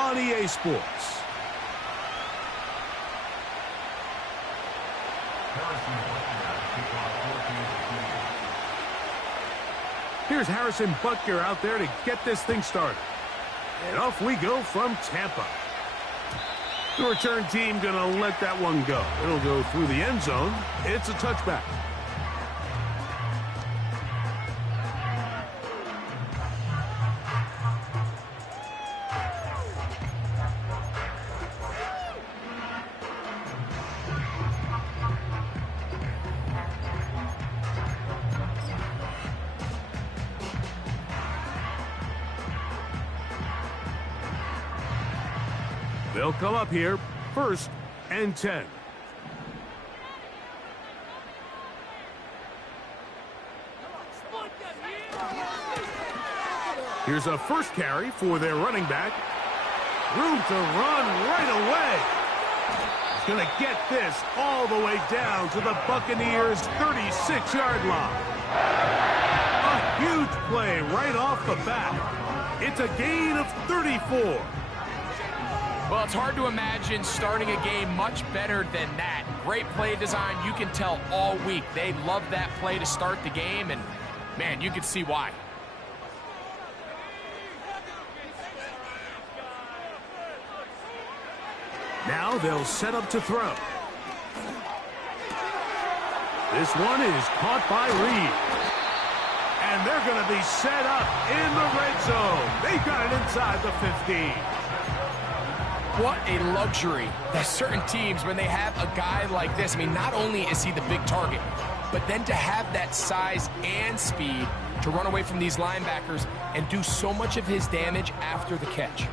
on EA Sports. Here's Harrison Butker out there to get this thing started. And off we go from Tampa. The return team going to let that one go. It'll go through the end zone. It's a touchback. They'll come up here, 1st and 10. Here's a first carry for their running back. Room to run right away. He's going to get this all the way down to the Buccaneers' 36-yard line. A huge play right off the bat. It's a gain of 34. Well, it's hard to imagine starting a game much better than that. Great play design. You can tell all week they love that play to start the game, and, man, you can see why. Now they'll set up to throw. This one is caught by Reed. And they're going to be set up in the red zone. They've got it inside the 15. What a luxury that certain teams, when they have a guy like this, I mean, not only is he the big target, but then to have that size and speed to run away from these linebackers and do so much of his damage after the catch.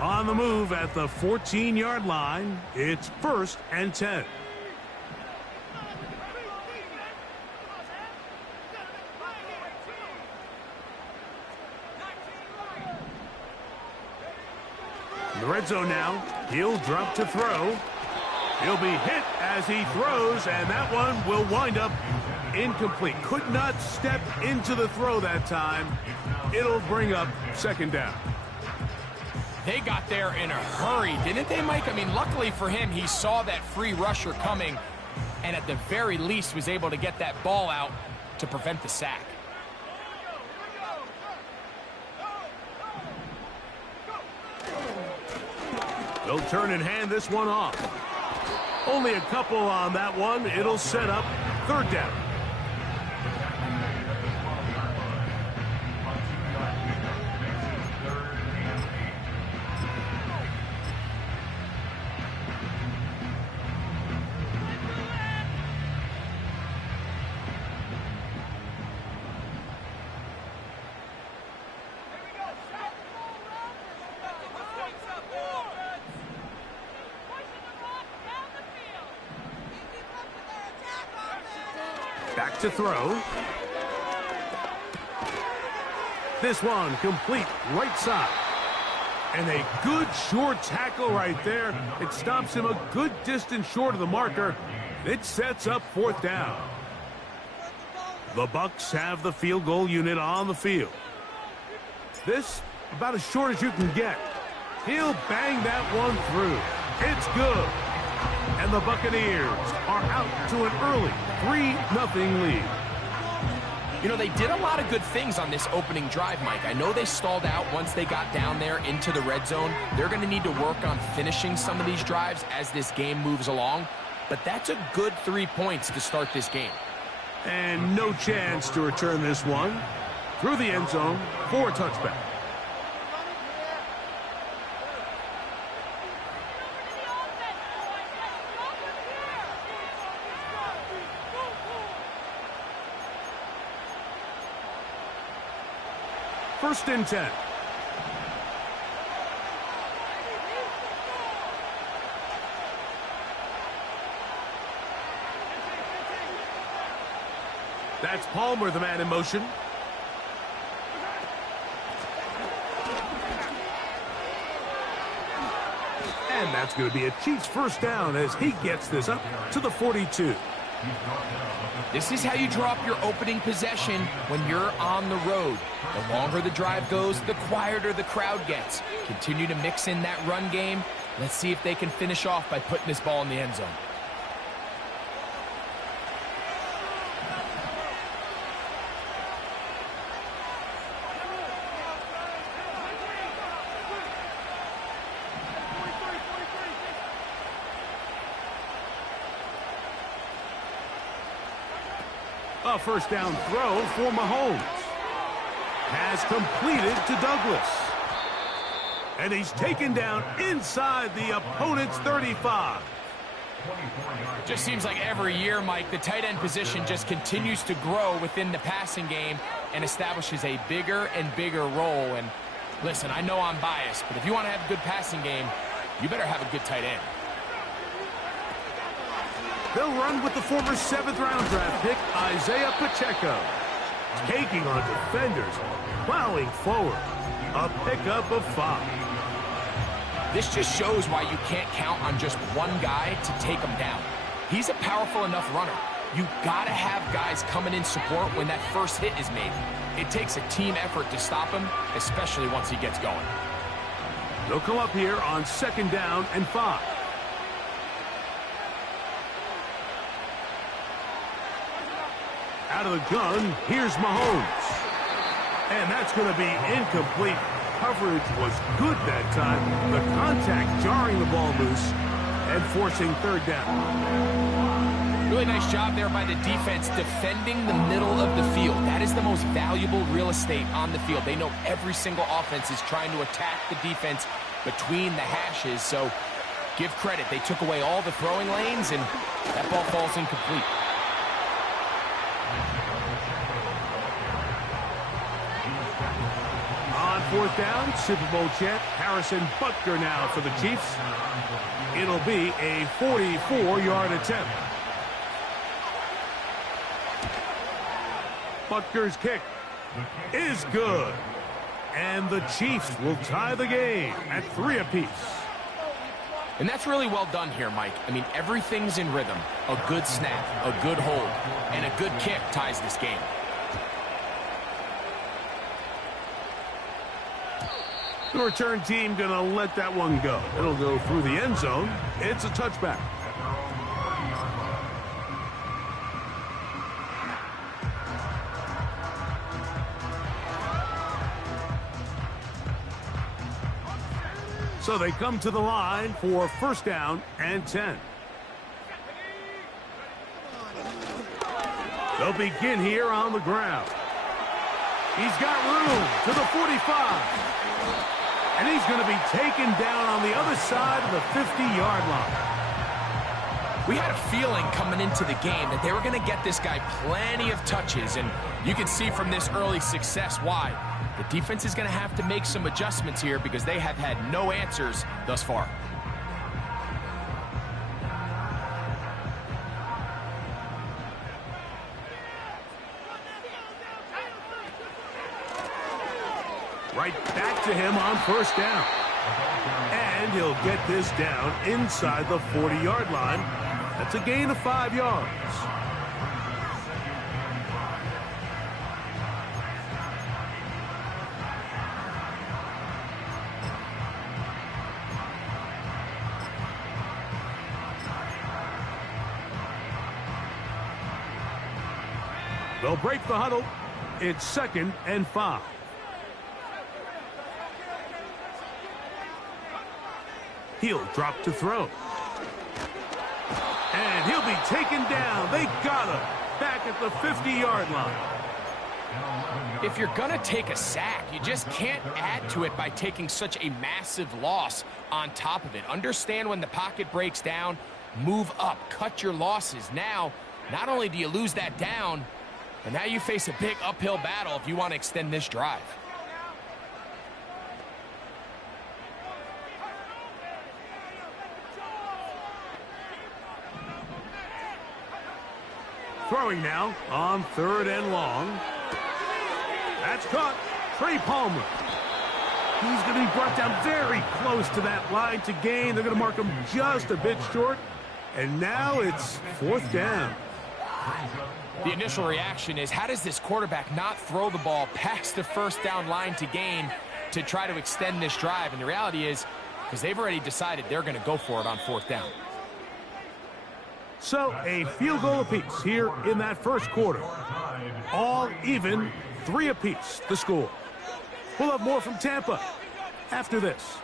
On the move at the 14-yard line, it's 1st and 10. In the red zone now, he'll drop to throw. He'll be hit as he throws, and that one will wind up incomplete. Could not step into the throw that time. It'll bring up 2nd down. They got there in a hurry, didn't they, Mike? I mean, luckily for him, he saw that free rusher coming and at the very least was able to get that ball out to prevent the sack. They'll turn and hand this one off. Only a couple on that one. It'll set up 3rd down. Back to throw. This one complete right side. And a good short tackle right there. It stops him a good distance short of the marker. It sets up 4th down. The Bucs have the field goal unit on the field. This about as short as you can get. He'll bang that one through. It's good. And the Buccaneers are out to an early 3-0 lead. You know, they did a lot of good things on this opening drive, Mike. I know they stalled out once they got down there into the red zone. They're going to need to work on finishing some of these drives as this game moves along. But that's a good 3 points to start this game. And no chance to return this one through the end zone for a touchback. First and 10. That's Palmer, the man in motion. And that's going to be a Chiefs first down as he gets this up to the 42. This is how you draw up your opening possession when you're on the road. The longer the drive goes, the quieter the crowd gets. Continue to mix in that run game. Let's see if they can finish off by putting this ball in the end zone. A first down throw for Mahomes. Has completed to Douglas. And he's taken down inside the opponent's 35. Just seems like every year, Mike, the tight end position just continues to grow within the passing game and establishes a bigger and bigger role. And listen, I know I'm biased, but if you want to have a good passing game, you better have a good tight end. They'll run with the former 7th-round draft pick, Isaiah Pacheco. Taking on defenders, plowing forward. A pickup of 5. This just shows why you can't count on just one guy to take him down. He's a powerful enough runner. You gotta have guys coming in support when that first hit is made. It takes a team effort to stop him, especially once he gets going. They'll come up here on 2nd down and 5. Out of the gun, here's Mahomes. And that's going to be incomplete. Coverage was good that time. The contact jarring the ball loose and forcing 3rd down. Really nice job there by the defense defending the middle of the field. That is the most valuable real estate on the field. They know every single offense is trying to attack the defense between the hashes. So give credit. They took away all the throwing lanes, and that ball falls incomplete. On 4th down, Super Bowl champ Harrison Butker now for the Chiefs. It'll be a 44-yard attempt. Butker's kick is good. And the Chiefs will tie the game at 3 apiece. And that's really well done here, Mike. I mean, everything's in rhythm. A good snap, a good hold, and a good kick ties this game. The return team going to let that one go. It'll go through the end zone. It's a touchback. So they come to the line for 1st down and 10. They'll begin here on the ground. He's got room to the 45. And he's going to be taken down on the other side of the 50-yard line. We had a feeling coming into the game that they were going to get this guy plenty of touches, and you can see from this early success why. The defense is going to have to make some adjustments here because they have had no answers thus far. Right back to him on 1st down. And he'll get this down inside the 40-yard line. That's a gain of 5 yards. They'll break the huddle. It's 2nd and 5. He'll drop to throw. And he'll be taken down. They got him back at the 50-yard line. If you're going to take a sack, you just can't add to it by taking such a massive loss on top of it. Understand when the pocket breaks down, move up, cut your losses. Now, not only do you lose that down, but now you face a big uphill battle if you want to extend this drive. Throwing now on 3rd and long. That's caught. Trey Palmer. He's going to be brought down very close to that line to gain. They're going to mark him just a bit short. And now it's 4th down. The initial reaction is, how does this quarterback not throw the ball past the first down line to gain to try to extend this drive? And the reality is, because they've already decided they're going to go for it on fourth down. So a field goal apiece here in that first quarter. All even, 3 apiece, the score. We'll have more from Tampa after this.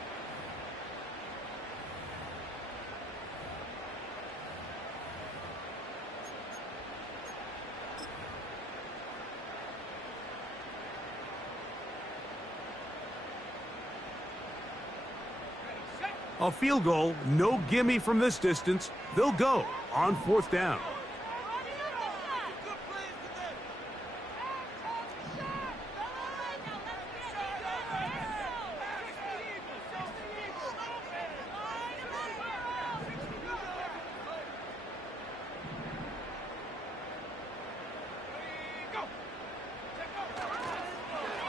A field goal, no gimme from this distance. They'll go on fourth down.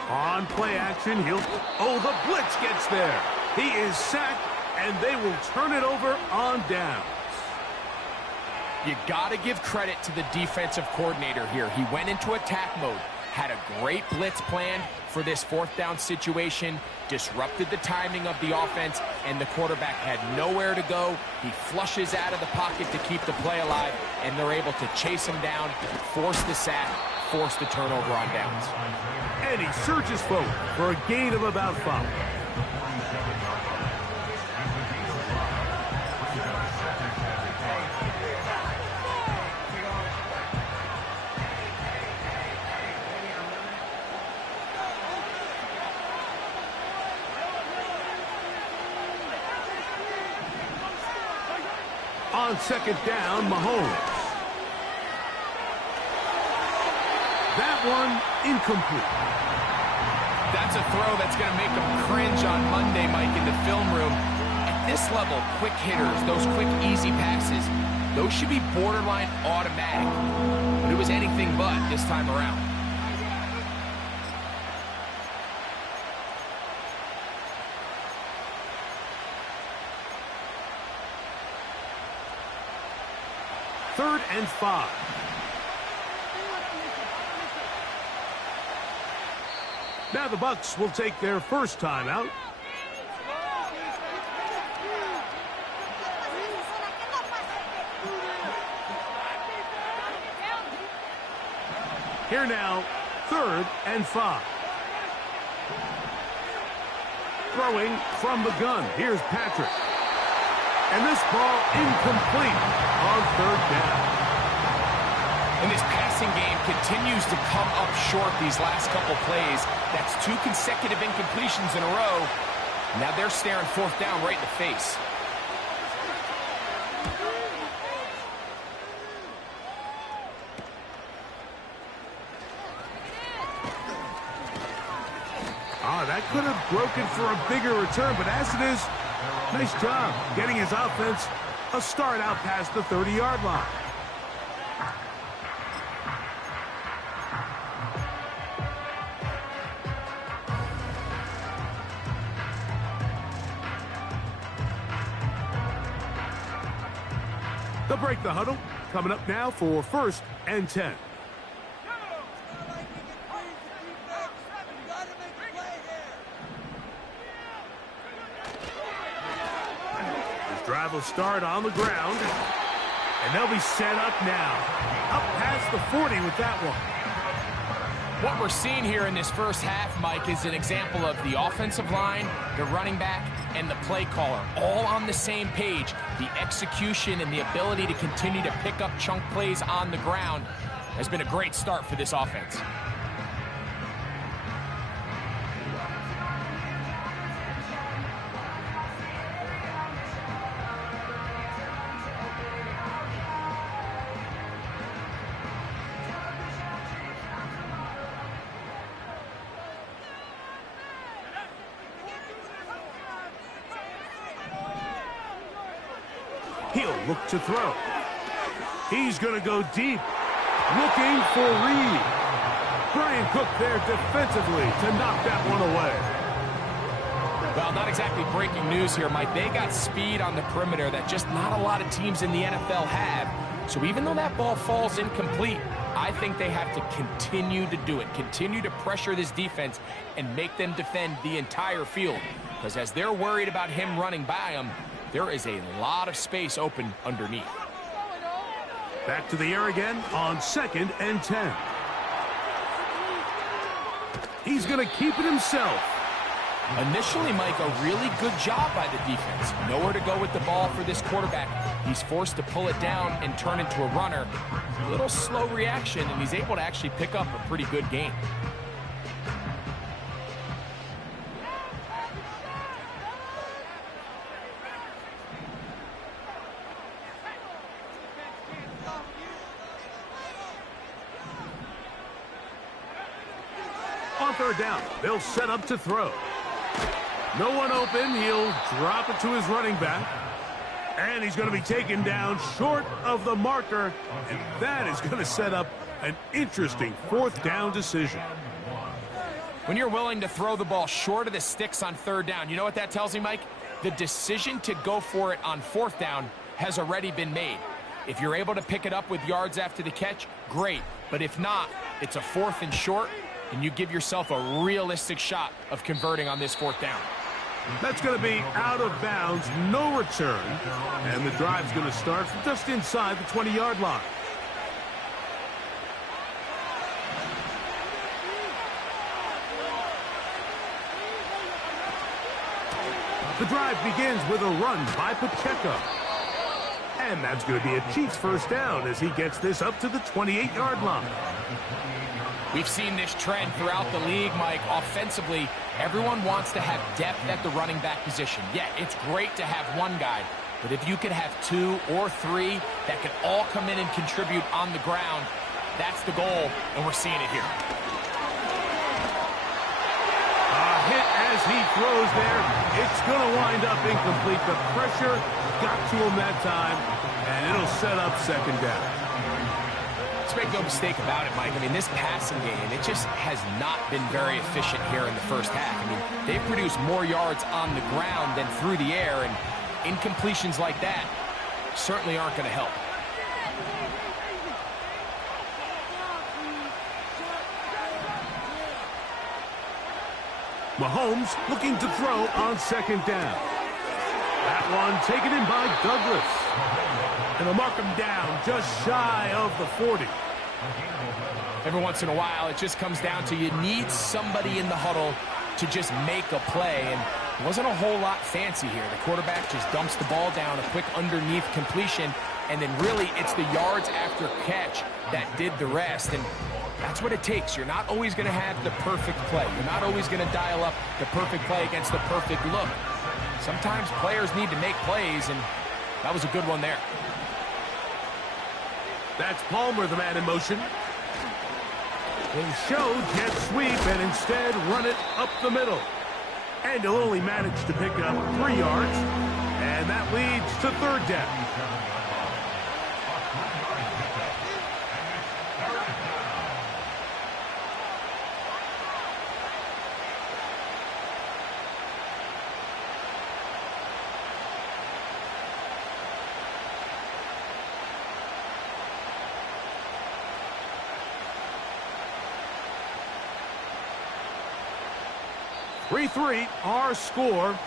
On play action, the blitz gets there. He is sacked, and they will turn it over on downs. You got to give credit to the defensive coordinator here. He went into attack mode, had a great blitz plan for this fourth down situation, disrupted the timing of the offense, and the quarterback had nowhere to go. He flushes out of the pocket to keep the play alive, and they're able to chase him down, force the sack, force the turnover on downs. And he surges forward for a gain of about 5. On second down, Mahomes. That one incomplete. That's a throw that's going to make them cringe on Monday, Mike, in the film room. At this level, quick hitters, those quick, easy passes, those should be borderline automatic. But it was anything but this time around. Third and 5. Now the Bucs will take their first time out. Here now, 3rd and 5. Throwing from the gun. Here's Patrick. And this ball incomplete on 3rd down. And this passing game continues to come up short these last couple plays. That's 2 consecutive incompletions in a row. Now they're staring fourth down right in the face. That could have broken for a bigger return, but as it is, nice job getting his offense a start out past the 30-yard line. They'll break the huddle. Coming up now for 1st and 10. Drive will start on the ground, and they'll be set up now. Up past the 40 with that one. What we're seeing here in this first half, Mike, is an example of the offensive line, the running back, and the play caller all on the same page. The execution and the ability to continue to pick up chunk plays on the ground has been a great start for this offense. He'll look to throw. He's going to go deep. Looking for Reed. Brian Cook there defensively to knock that one away. Well, not exactly breaking news here, Mike. They got speed on the perimeter that just not a lot of teams in the NFL have. So even though that ball falls incomplete, I think they have to continue to do it, continue to pressure this defense and make them defend the entire field. Because as they're worried about him running by them, there is a lot of space open underneath. Back to the air again on 2nd and 10. He's going to keep it himself. Initially, Mike, a really good job by the defense. Nowhere to go with the ball for this quarterback. He's forced to pull it down and turn into a runner. A little slow reaction, and he's able to actually pick up a pretty good gain. On 3rd down, they'll set up to throw. No one open. He'll drop it to his running back. And he's going to be taken down short of the marker. And that is going to set up an interesting 4th down decision. When you're willing to throw the ball short of the sticks on 3rd down, you know what that tells me, Mike? The decision to go for it on 4th down has already been made. If you're able to pick it up with yards after the catch, great. But if not, it's a 4th and short, and you give yourself a realistic shot of converting on this 4th down. That's going to be out of bounds, no return. And the drive's going to start from just inside the 20-yard line. The drive begins with a run by Pacheco. And that's going to be a Chiefs 1st down as he gets this up to the 28-yard line. We've seen this trend throughout the league, Mike. Offensively, everyone wants to have depth at the running back position. Yeah, it's great to have one guy, but if you could have 2 or 3 that can all come in and contribute on the ground, that's the goal, and we're seeing it here. A hit as he throws there. It's going to wind up incomplete. The pressure got to him that time, and it'll set up 2nd down. Let's make no mistake about it, Mike. I mean, this passing game, it just has not been very efficient here in the 1st half. I mean, they've produced more yards on the ground than through the air, and incompletions like that certainly aren't going to help. Mahomes looking to throw on 2nd down. That one taken in by Douglas. And they'll mark him down just shy of the 40. Every once in a while, it just comes down to you need somebody in the huddle to just make a play. And it wasn't a whole lot fancy here. The quarterback just dumps the ball down, a quick underneath completion, and then really it's the yards after catch that did the rest. And that's what it takes. You're not always going to have the perfect play. You're not always going to dial up the perfect play against the perfect look. Sometimes players need to make plays, and that was a good one there. That's Palmer, the man in motion. Will show jet sweep and instead run it up the middle. And he'll only manage to pick up 3 yards. And that leads to 3rd down. (3-3) our score.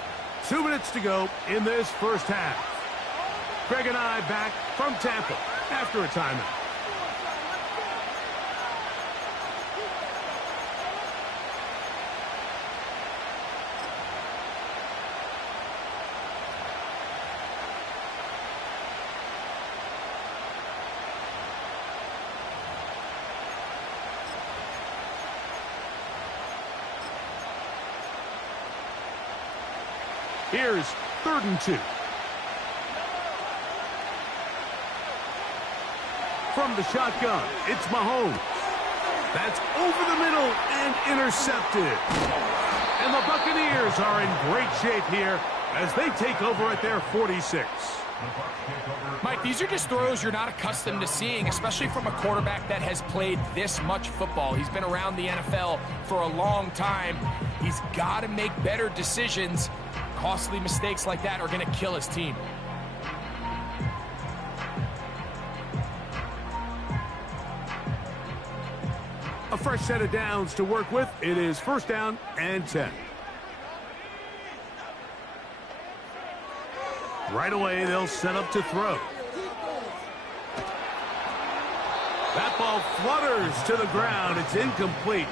2 minutes to go in this 1st half. Greg and I back from Tampa after a timeout. Here's 3rd and 2. From the shotgun, it's Mahomes. That's over the middle and intercepted. And the Buccaneers are in great shape here as they take over at their 46. Mike, these are just throws you're not accustomed to seeing, especially from a quarterback that has played this much football. He's been around the NFL for a long time. He's got to make better decisions. Costly mistakes like that are going to kill his team. A fresh set of downs to work with. It is first down and 10. Right away, they'll set up to throw. That ball flutters to the ground. It's incomplete.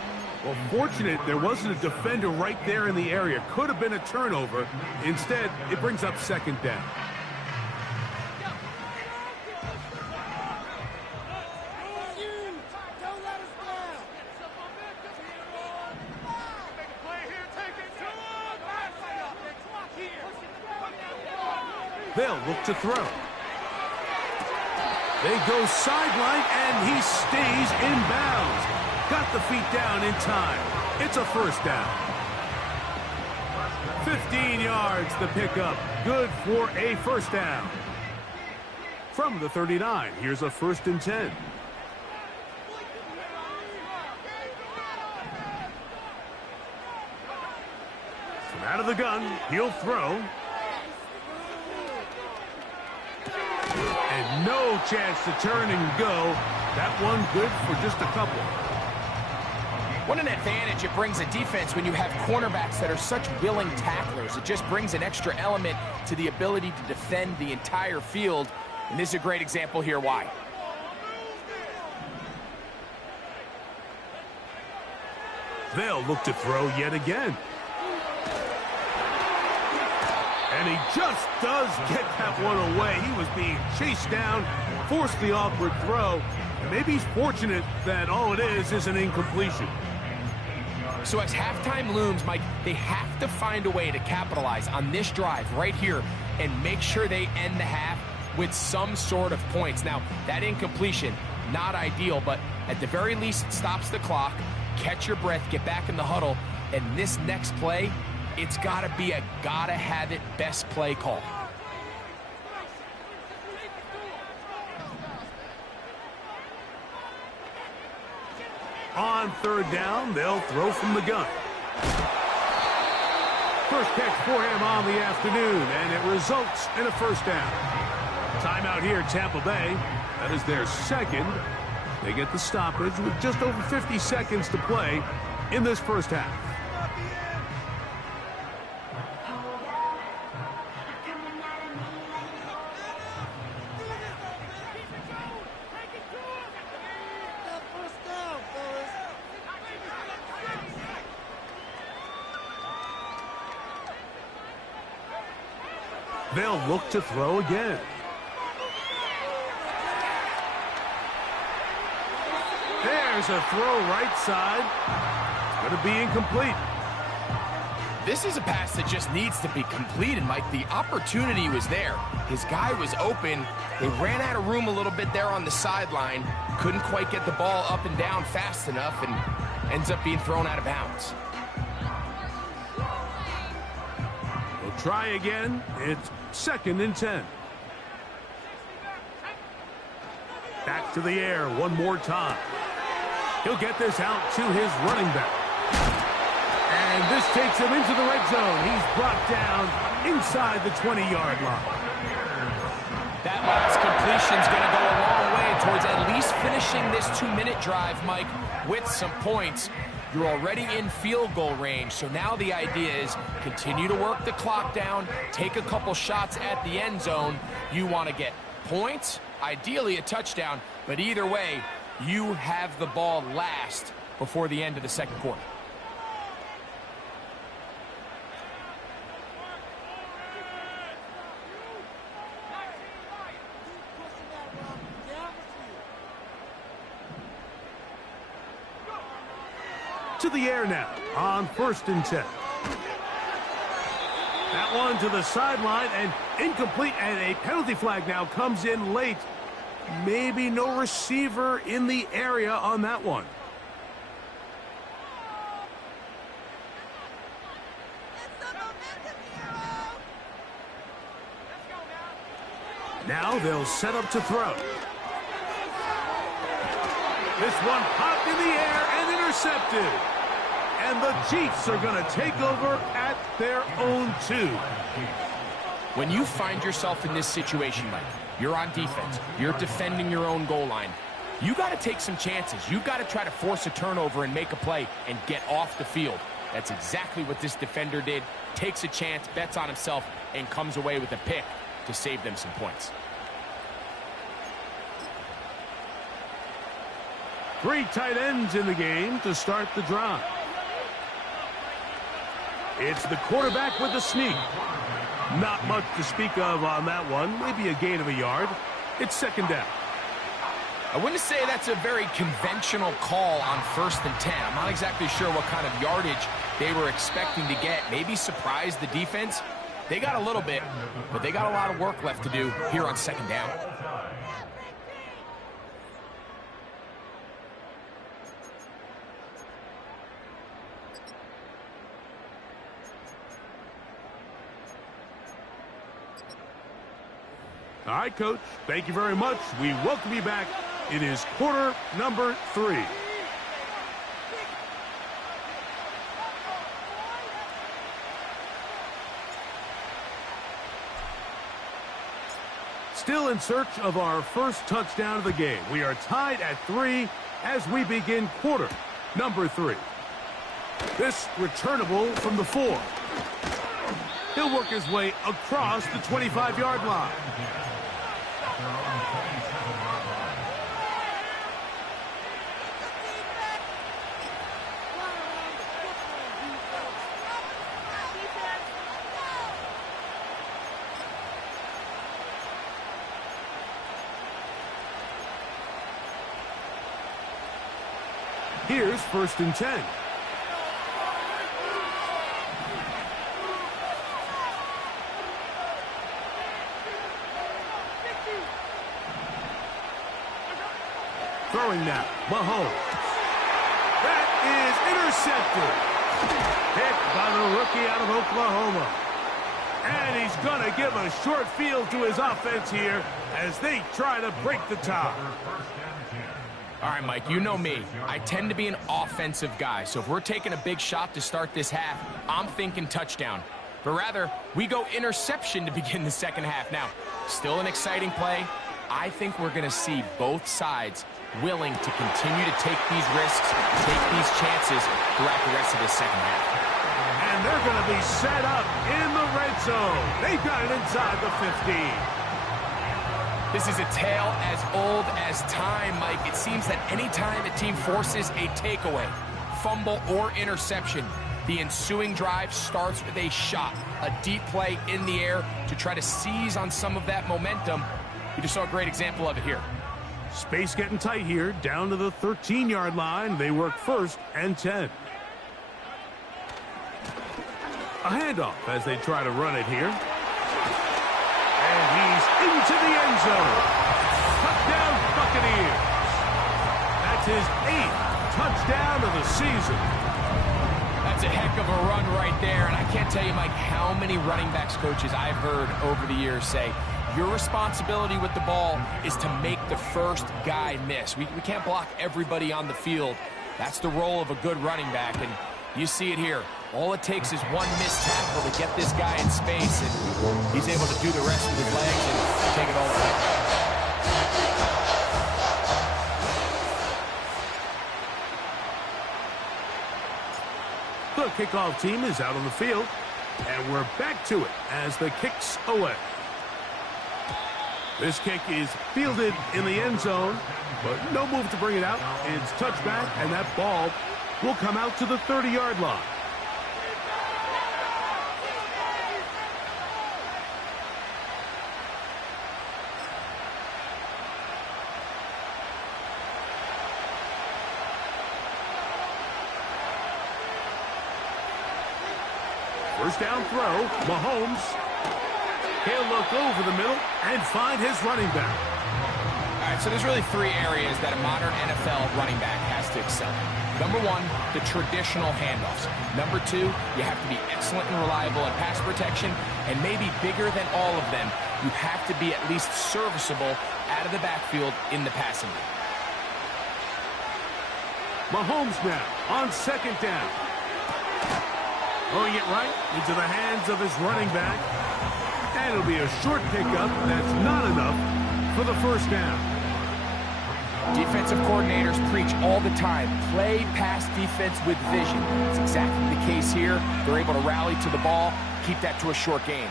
Well, fortunate there wasn't a defender right there in the area. Could have been a turnover. Instead, it brings up second down. They'll look to throw. They go sideline, and he stays in bounds. Got the feet down in time. It's a first down. 15 yards the pickup. Good for a first down. From the 39, here's a first and 10. From out of the gun, he'll throw. And no chance to turn and go. That one good for just a couple. What an advantage it brings a defense when you have cornerbacks that are such willing tacklers. It just brings an extra element to the ability to defend the entire field. And this is a great example here why. They'll look to throw yet again. And he just does get that one away. He was being chased down, forced the awkward throw. And maybe he's fortunate that all it is an incompletion. So as halftime looms, Mike, they have to find a way to capitalize on this drive right here and make sure they end the half with some sort of points. Now, that incompletion, not ideal, but at the very least, it stops the clock. Catch your breath, get back in the huddle, and this next play, it's got to be a gotta-have-it best play call. On third down, they'll throw from the gun. First catch for him on the afternoon, and it results in a first down. Timeout here, Tampa Bay. That is their second. They get the stoppage with just over 50 seconds to play in this first half. They'll look to throw again. There's a throw right side. It's going to be incomplete. This is a pass that just needs to be completed, Mike. The opportunity was there. His guy was open. They ran out of room a little bit there on the sideline. Couldn't quite get the ball up and down fast enough and ends up being thrown out of bounds. They'll try again. It's second and 10. Back to the air one more time. He'll get this out to his running back. And this takes him into the red zone. He's brought down inside the 20-yard line. That last completion is going to go a long way towards at least finishing this 2-minute drive, Mike, with some points. You're already in field goal range, so now the idea is continue to work the clock down, take a couple shots at the end zone. You want to get points, ideally a touchdown, but either way, you have the ball last before the end of the second quarter. To the air now on first and 10. That one to the sideline and incomplete, and a penalty flag now comes in late. Maybe no receiver in the area on that one. Now they'll set up to throw. This one popped in the air and intercepted. And the Chiefs are going to take over at their own 2. When you find yourself in this situation, Mike, you're on defense, you're defending your own goal line. You got to take some chances. You got to try to force a turnover and make a play and get off the field. That's exactly what this defender did. Takes a chance, bets on himself, and comes away with a pick to save them some points. 3 tight ends in the game to start the drive. It's the quarterback with the sneak. Not much to speak of on that one. Maybe a gain of a yard. It's 2nd down. I wouldn't say that's a very conventional call on 1st and 10. I'm not exactly sure what kind of yardage they were expecting to get. Maybe surprise the defense. They got a little bit, but they got a lot of work left to do here on 2nd down. All right, Coach. Thank you very much. We welcome you back. It is quarter number 3. Still in search of our first touchdown of the game. We are tied at 3 as we begin quarter number 3. This returnable from the 4. He'll work his way across the 25-yard line. Here's 1st and 10. Throwing now, Mahomes. That is intercepted. Hit by the rookie out of Oklahoma. And he's going to give a short field to his offense here as they try to break the tie. All right, Mike, you know me. I tend to be an offensive guy, so if we're taking a big shot to start this half, I'm thinking touchdown. But rather, we go interception to begin the 2nd half. Now, still an exciting play. I think we're going to see both sides willing to continue to take these risks, take these chances throughout the rest of this 2nd half. And they're going to be set up in the red zone. They've got it inside the 15. This is a tale as old as time, Mike. It seems that anytime a team forces a takeaway, fumble, or interception, the ensuing drive starts with a shot, a deep play in the air to try to seize on some of that momentum. We just saw a great example of it here. Space getting tight here, down to the 13-yard line. They work 1st and 10. A handoff as they try to run it here. And he's into the end zone. Touchdown, Buccaneers. That's his 8th touchdown of the season. That's a heck of a run right there. And I can't tell you, Mike, how many running backs coaches I've heard over the years say, your responsibility with the ball is to make the first guy miss. We can't block everybody on the field. That's the role of a good running back, and you see it here. All it takes is one missed tackle to get this guy in space, and he's able to do the rest with his legs and take it all away. The kickoff team is out on the field, and we're back to it as the kick's away. This kick is fielded in the end zone, but no move to bring it out. It's touchback, and that ball will come out to the 30-yard line. First down throw, Mahomes. He'll look over the middle and find his running back. All right, so there's really 3 areas that a modern NFL running back has to excel in. Number 1, the traditional handoffs. Number 2, you have to be excellent and reliable in pass protection, and maybe bigger than all of them, you have to be at least serviceable out of the backfield in the passing game. Mahomes now on 2nd down. Throwing it right into the hands of his running back. And it'll be a short pickup. That's not enough for the first down. Defensive coordinators preach all the time, play pass defense with vision. It's exactly the case here. They're able to rally to the ball, keep that to a short game.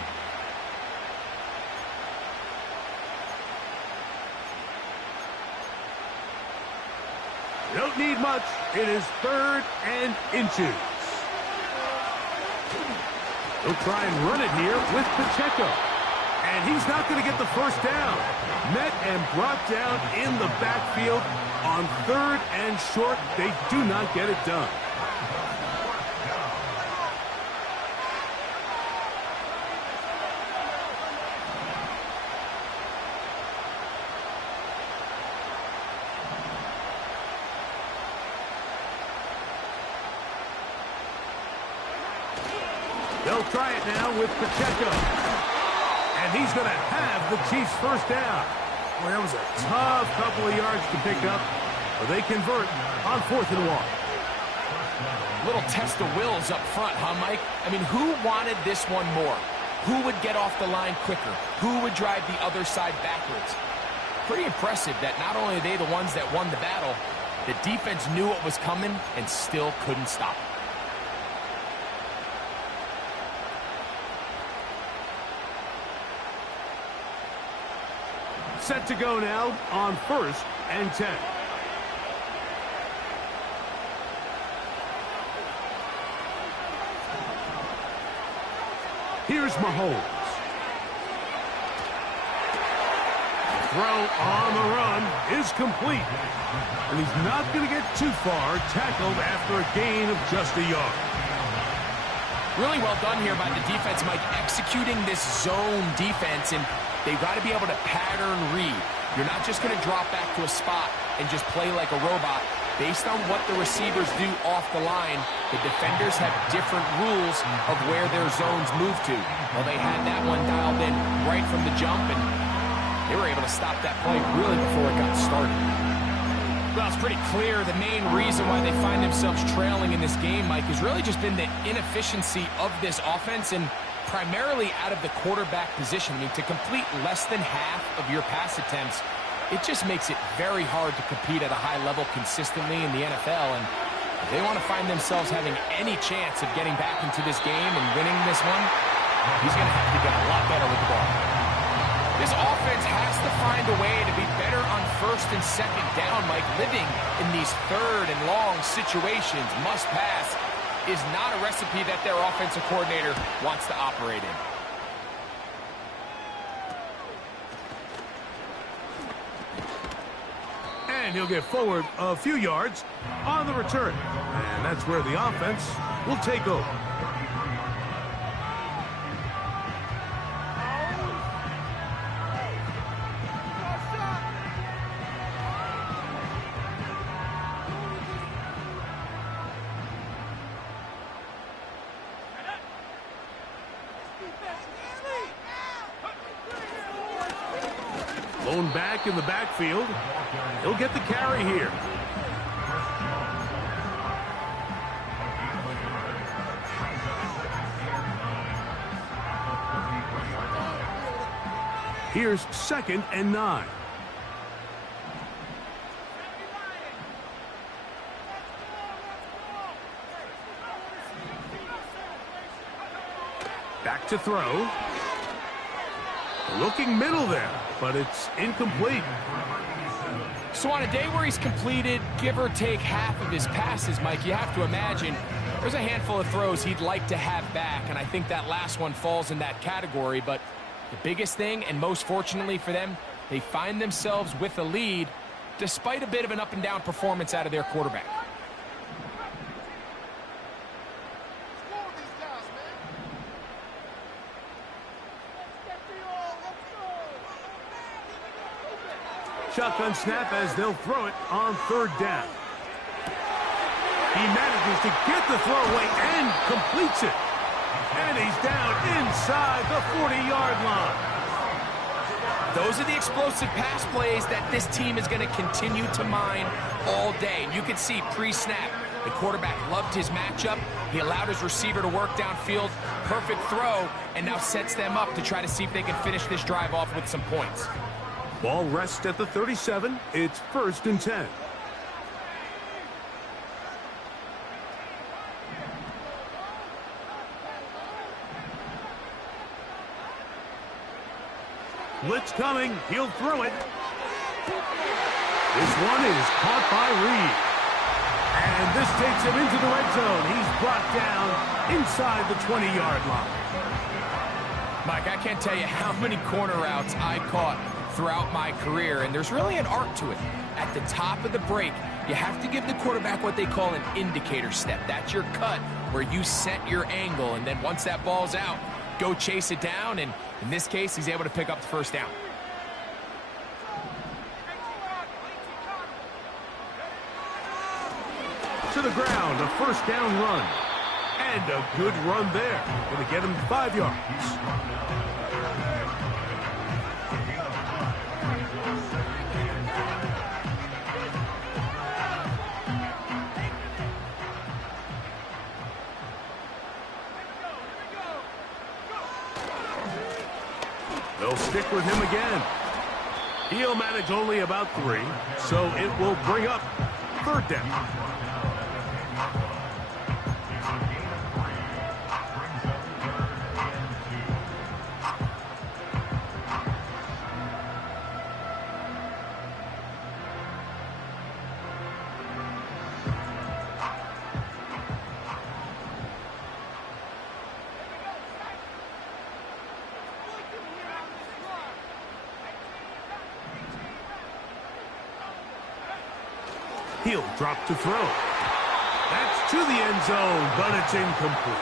Don't need much. It is 3rd and inches. He'll try and run it here with Pacheco. And he's not going to get the first down. Met and brought down in the backfield on 3rd and short. They do not get it done. They'll try it now with Pacheco. And he's going to have the Chiefs first down. Well, that was a tough couple of yards to pick up. But they convert on 4th and 1. Little test of wills up front, huh, Mike? I mean, who wanted this one more? Who would get off the line quicker? Who would drive the other side backwards? Pretty impressive that not only are they the ones that won the battle, the defense knew what was coming and still couldn't stop it. Set to go now on 1st and 10. Here's Mahomes. Throw on the run is complete. And he's not going to get too far, tackled after a gain of just a yard. Really well done here by the defense, Mike, executing this zone defense, and they've got to be able to pattern read. You're not just going to drop back to a spot and just play like a robot. Based on what the receivers do off the line, the defenders have different rules of where their zones move to. Well, they had that one dialed in right from the jump, and they were able to stop that play really before it got started. Well, it's pretty clear the main reason why they find themselves trailing in this game, Mike, has really just been the inefficiency of this offense and primarily out of the quarterback position. I mean, to complete less than half of your pass attempts, it just makes it very hard to compete at a high level consistently in the NFL. And if they want to find themselves having any chance of getting back into this game and winning this one, he's going to have to get a lot better with the ball. This offense has to find a way to be better on 1st and 2nd down, Mike. Living in these 3rd and long situations, must pass, is not a recipe that their offensive coordinator wants to operate in. And he'll get forward a few yards on the return. And that's where the offense will take over. Lone back in the backfield. He'll get the carry here. Here's 2nd and 9. Back to throw. Looking middle there, but it's incomplete. So on a day where he's completed, give or take half of his passes, Mike, you have to imagine there's a handful of throws he'd like to have back, and I think that last one falls in that category. But the biggest thing, and most fortunately for them, they find themselves with a lead despite a bit of an up-and-down performance out of their quarterback. Shotgun snap as they'll throw it on 3rd down. He manages to get the throw away and completes it. And he's down inside the 40-yard line. Those are the explosive pass plays that this team is going to continue to mine all day. You can see pre-snap, the quarterback loved his matchup. He allowed his receiver to work downfield. Perfect throw, and now sets them up to try to see if they can finish this drive off with some points. Ball rests at the 37. It's 1st and 10. Blitz coming. He'll throw it. This one is caught by Reed. And this takes him into the red zone. He's brought down inside the 20-yard line. Mike, I can't tell you how many corner routes I caught throughout my career, and there's really an art to it. At the top of the break, you have to give the quarterback what they call an indicator step. That's your cut where you set your angle, and then once that ball's out, go chase it down, and in this case, he's able to pick up the first down. To the ground, a first down run. And a good run there. Going to get him 5 yards. They'll stick with him again. He'll manage only about 3, so it will bring up 3rd down. He'll drop to throw. That's to the end zone, but it's incomplete.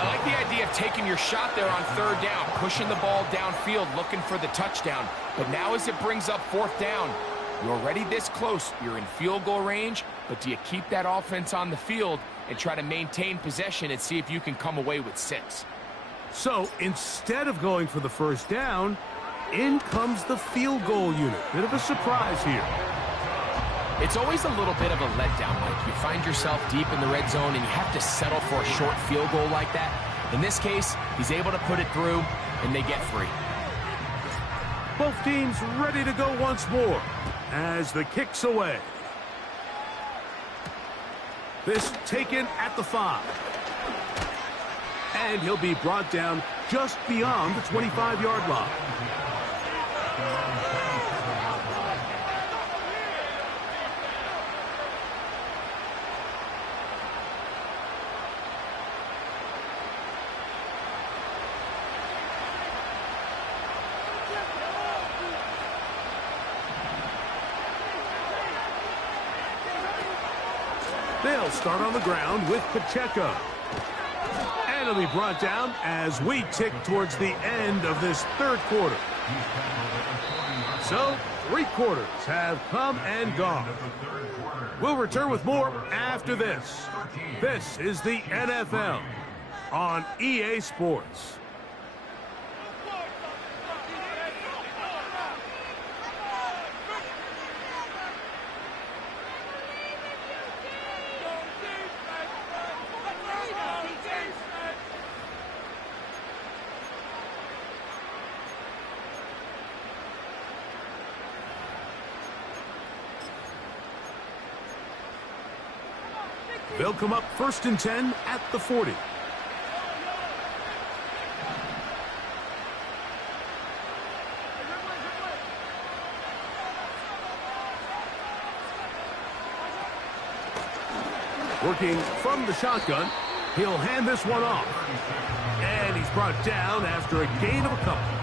I like the idea of taking your shot there on 3rd down, pushing the ball downfield, looking for the touchdown. But now as it brings up 4th down, you're already this close. You're in field goal range, but do you keep that offense on the field and try to maintain possession and see if you can come away with 6? So instead of going for the first down, in comes the field goal unit. Bit of a surprise here. It's always a little bit of a letdown, Mike. You find yourself deep in the red zone and you have to settle for a short field goal like that. In this case, he's able to put it through and they get 3. Both teams ready to go once more as the kick's away. This taken at the 5. And he'll be brought down just beyond the 25-yard line. They'll start on the ground with Pacheco. And he'll be brought down as we tick towards the end of this 3rd quarter. So, 3 quarters have come and gone. We'll return with more after this. This is the NFL on EA Sports. They'll come up 1st and 10 at the 40. Working from the shotgun, he'll hand this one off. And he's brought down after a gain of a couple.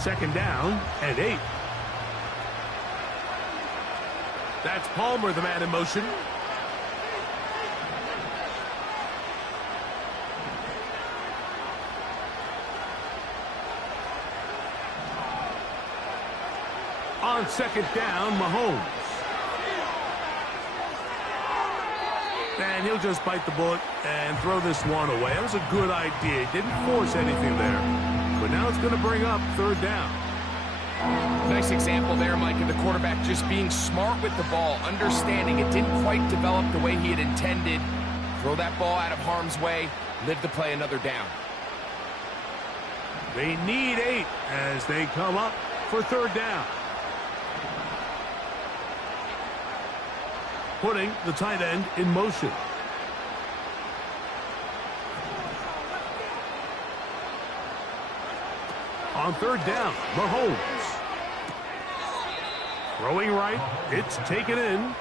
Second down and 8. That's Palmer, the man in motion. On 2nd down, Mahomes. And he'll just bite the bullet and throw this one away. That was a good idea. Didn't force anything there. But now it's going to bring up 3rd down. Nice example there, Mike, of the quarterback just being smart with the ball, understanding it didn't quite develop the way he had intended. Throw that ball out of harm's way, live to play another down. They need 8 as they come up for 3rd down. Putting the tight end in motion. On 3rd down, Mahomes. Throwing right, it's taken in.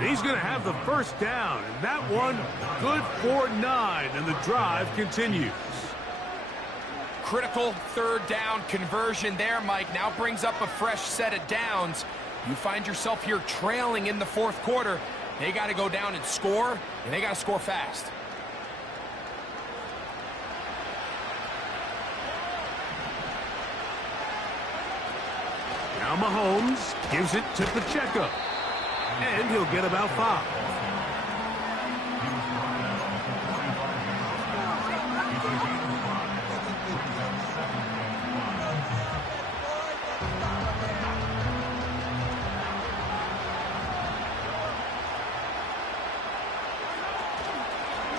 He's going to have the 1st down, and that one good for 9, and the drive continues. Critical 3rd down conversion there, Mike. Now brings up a fresh set of downs. You find yourself here trailing in the 4th quarter. They got to go down and score, and they got to score fast. Now Mahomes gives it to Pacheco, and he'll get about 5.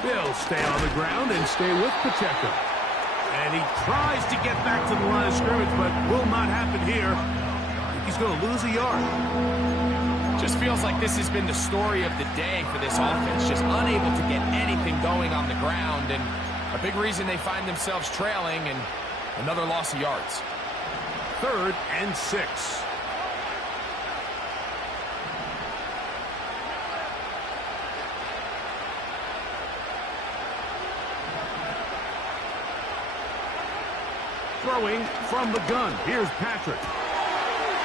They'll stay on the ground and stay with Pacheco. And he tries to get back to the line of scrimmage, but will not happen here. He's going to lose a yard. Just feels like this has been the story of the day for this offense, just unable to get anything going on the ground, and a big reason they find themselves trailing, and another loss of yards. 3rd and 6. Throwing from the gun. Here's Patrick.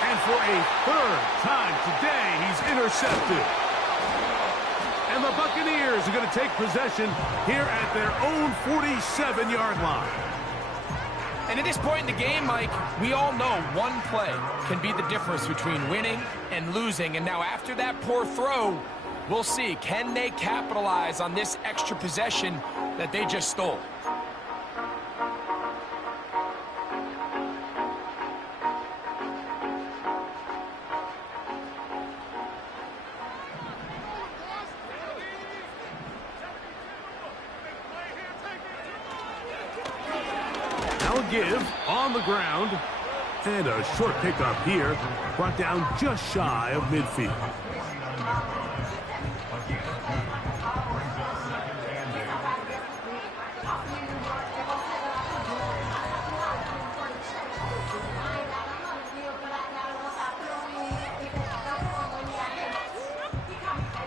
And for a 3rd time today, he's intercepted. And the Buccaneers are going to take possession here at their own 47-yard line. And at this point in the game, Mike, we all know one play can be the difference between winning and losing. And now after that poor throw, we'll see, can they capitalize on this extra possession that they just stole? Give on the ground, and a short pickup here, brought down just shy of midfield.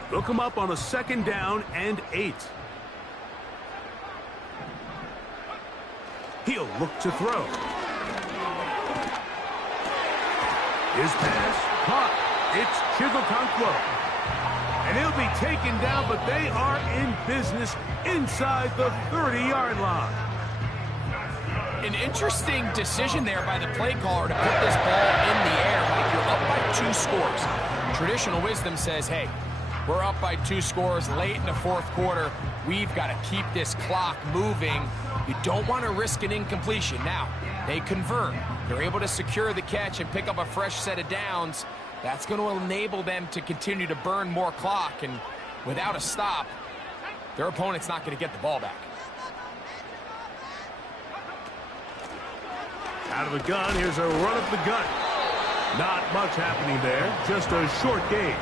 They'll come up on a 2nd down and 8. He'll look to throw. His pass caught. It's Chigokonkwo. And he'll be taken down, but they are in business inside the 30-yard line. An interesting decision there by the play caller to put this ball in the air. Like, you're up by 2 scores. Traditional wisdom says, hey, we're up by 2 scores late in the 4th quarter. We've got to keep this clock moving. You don't want to risk an incompletion. Now, they convert. They're able to secure the catch and pick up a fresh set of downs. That's going to enable them to continue to burn more clock. And without a stop, their opponent's not going to get the ball back. Out of the gun, here's a run up the gut. Not much happening there, just a short gain.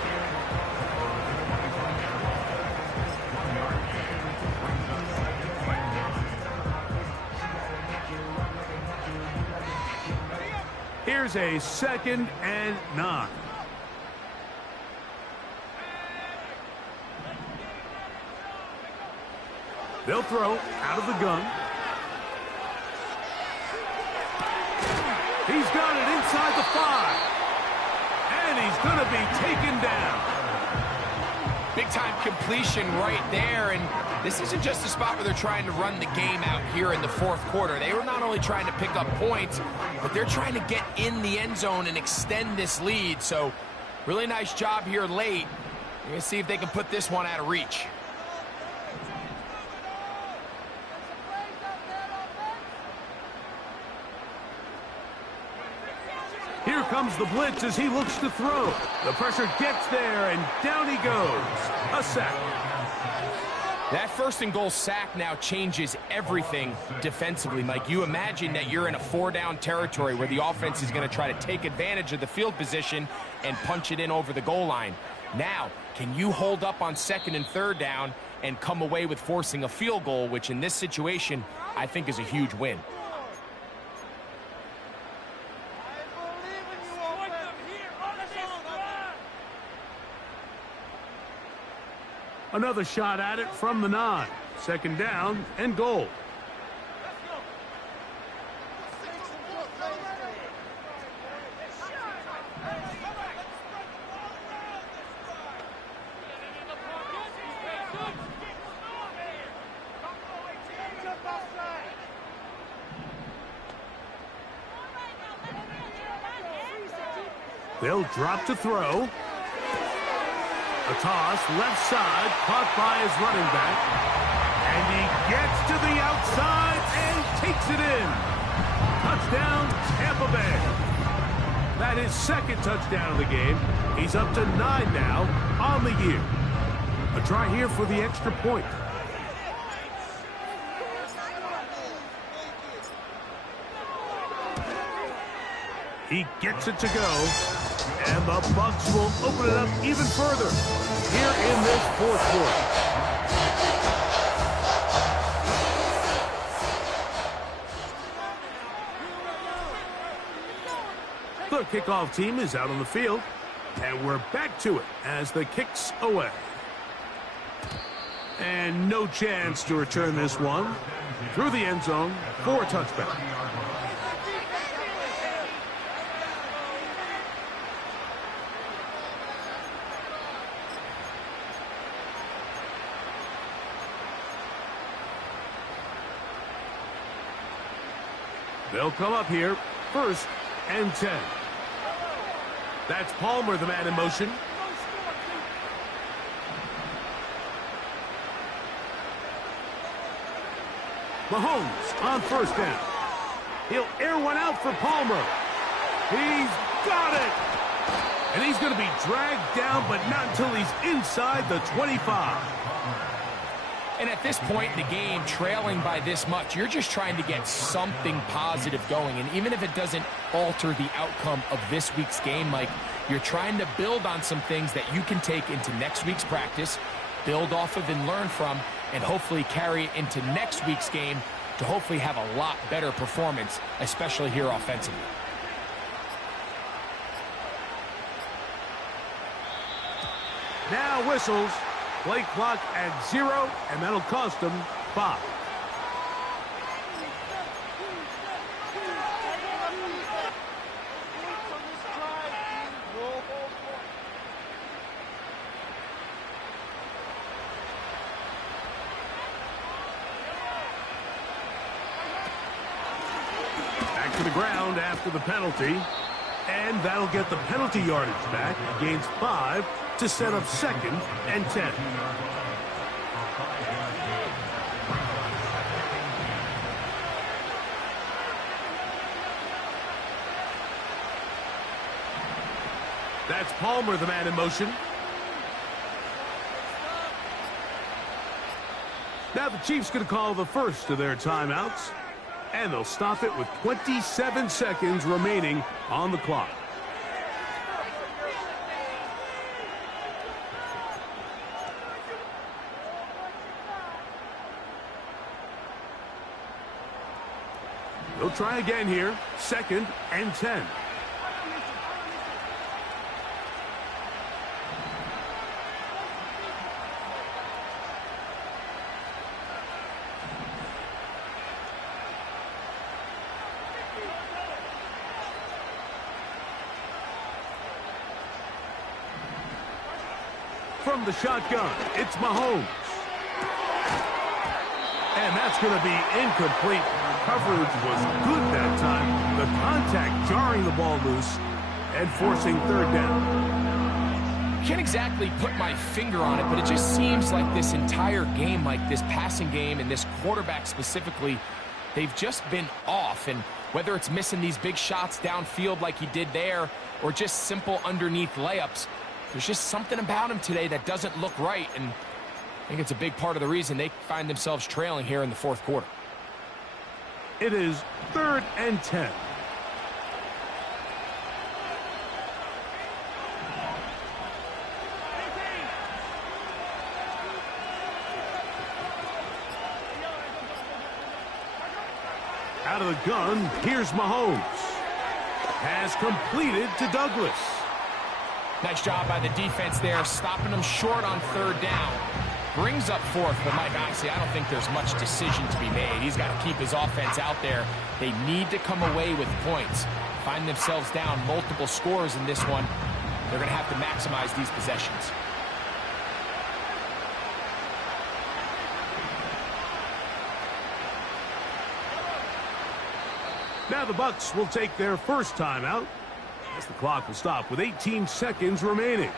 Here's a 2nd and 9. They'll throw out of the gun. He's got it inside the 5. And he's going to be taken down. Big-time completion right there, and this isn't just a spot where they're trying to run the game out here in the 4th quarter. They were not only trying to pick up points, but they're trying to get in the end zone and extend this lead. So, really nice job here late. We're going to see if they can put this one out of reach. Here comes the blitz as he looks to throw. The pressure gets there, and down he goes. A sack. That first and goal sack now changes everything defensively, Mike. You imagine that you're in a 4-down territory where the offense is going to try to take advantage of the field position and punch it in over the goal line. Now, can you hold up on 2nd and 3rd down and come away with forcing a field goal, which in this situation, I think is a huge win. Another shot at it from the 9. 2nd down and goal. They'll drop to throw. A toss, left side, caught by his running back. And he gets to the outside and takes it in. Touchdown, Tampa Bay. That is 2nd touchdown of the game. He's up to 9 now on the year. A try here for the extra point. He gets it to go. And the Bucs will open it up even further here in this 4th quarter. The kickoff team is out on the field, and we're back to it as the kick's away. And no chance to return this one through the end zone for a touchback. They'll come up here, 1st and 10. That's Palmer, the man in motion. Mahomes on 1st down. He'll air one out for Palmer. He's got it. And he's going to be dragged down, but not until he's inside the 25. And at this point in the game, trailing by this much, you're just trying to get something positive going. And even if it doesn't alter the outcome of this week's game, Mike, you're trying to build on some things that you can take into next week's practice, build off of and learn from, and hopefully carry it into next week's game to hopefully have a lot better performance, especially here offensively. Now whistles. Play clock at 0, and that'll cost them 5. Back to the ground after the penalty, and that'll get the penalty yardage back. Gains 5 to set up 2nd and 10. That's Palmer, the man in motion. Now the Chiefs going to call the first of their timeouts, and they'll stop it with 27 seconds remaining on the clock. They'll try again here, 2nd and 10. From the shotgun, it's Mahomes. And that's going to be incomplete. Coverage was good that time. The contact jarring the ball loose and forcing 3rd down. Can't exactly put my finger on it, but it just seems like this entire game, like this passing game and this quarterback specifically, they've just been off. And Whether it's missing these big shots downfield like he did there, or just simple underneath layups, there's just something about him today that doesn't look right, and I think it's a big part of the reason they find themselves trailing here in the fourth quarter. It is 3rd and 10. Out of the gun, here's Mahomes. Pass completed to Douglas. Nice job by the defense there, stopping them short on 3rd down. Brings up 4th, but Mike, honestly, I don't think there's much decision to be made. He's got to keep his offense out there. They need to come away with points. Find themselves down multiple scores in this one. They're going to have to maximize these possessions. Now the Bucs will take their first timeout, as the clock will stop with 18 seconds remaining.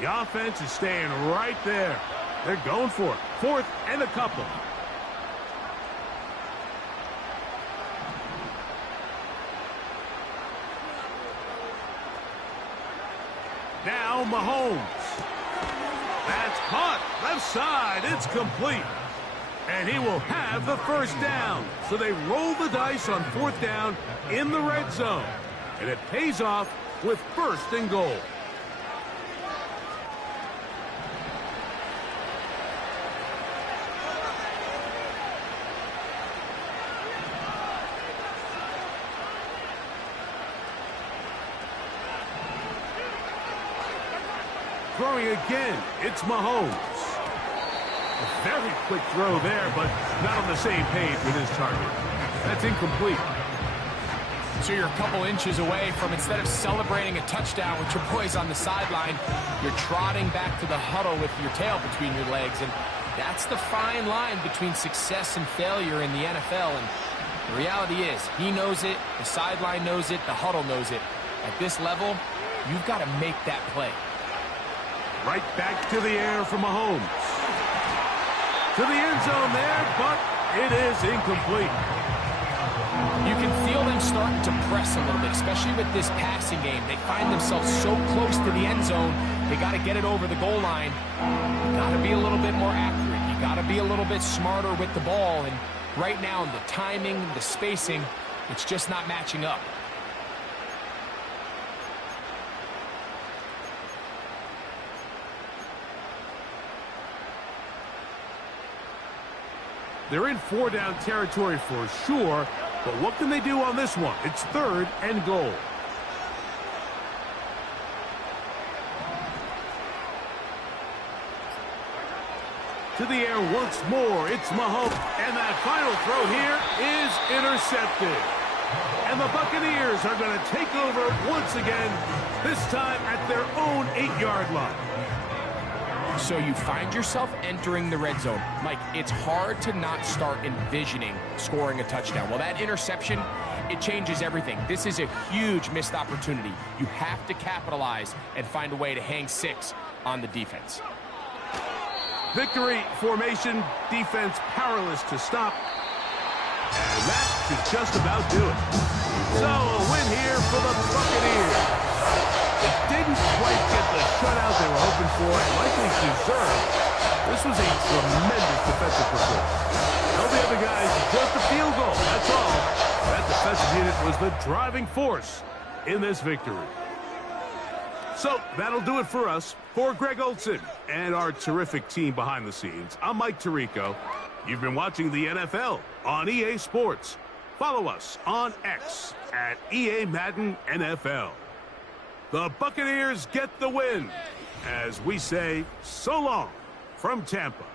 The offense is staying right there. They're going for it. 4th and a couple. Now Mahomes. That's caught. Left side. It's complete. And he will have the first down. So they roll the dice on 4th down in the red zone. And it pays off with 1st and goal. Throwing again, it's Mahomes. A very quick throw there, but not on the same page with his target. That's incomplete. So you're a couple inches away from, instead of celebrating a touchdown with your boys on the sideline, you're trotting back to the huddle with your tail between your legs. And that's the fine line between success and failure in the NFL. And the reality is, he knows it, the sideline knows it, the huddle knows it. At this level, you've got to make that play. Right back to the air for Mahomes. To the end zone there, but it is incomplete. You can feel them starting to press a little bit, especially with this passing game. They find themselves so close to the end zone, they got to get it over the goal line. You got to be a little bit more accurate. You got to be a little bit smarter with the ball. And right now, the timing, the spacing, it's just not matching up. They're in 4-down territory for sure, but what can they do on this one? It's 3rd and goal. To the air once more, it's Mahomes, and that final throw here is intercepted. And the Buccaneers are going to take over once again, this time at their own 8-yard line. So you find yourself entering the red zone. Mike, it's hard to not start envisioning scoring a touchdown. Well, that interception, it changes everything. This is a huge missed opportunity. You have to capitalize and find a way to hang 6 on the defense. Victory formation, defense powerless to stop. And that should just about do it. So a win here for the Buccaneers. They didn't quite get the shutout they were hoping for and likely deserved. This was a tremendous defensive performance. Tell the other guys just a field goal, that's all. That defensive unit was the driving force in this victory. So that'll do it for us. For Greg Olson and our terrific team behind the scenes, I'm Mike Tirico. You've been watching the NFL on EA Sports. Follow us on X at EA Madden NFL. The Buccaneers get the win as we say so long from Tampa.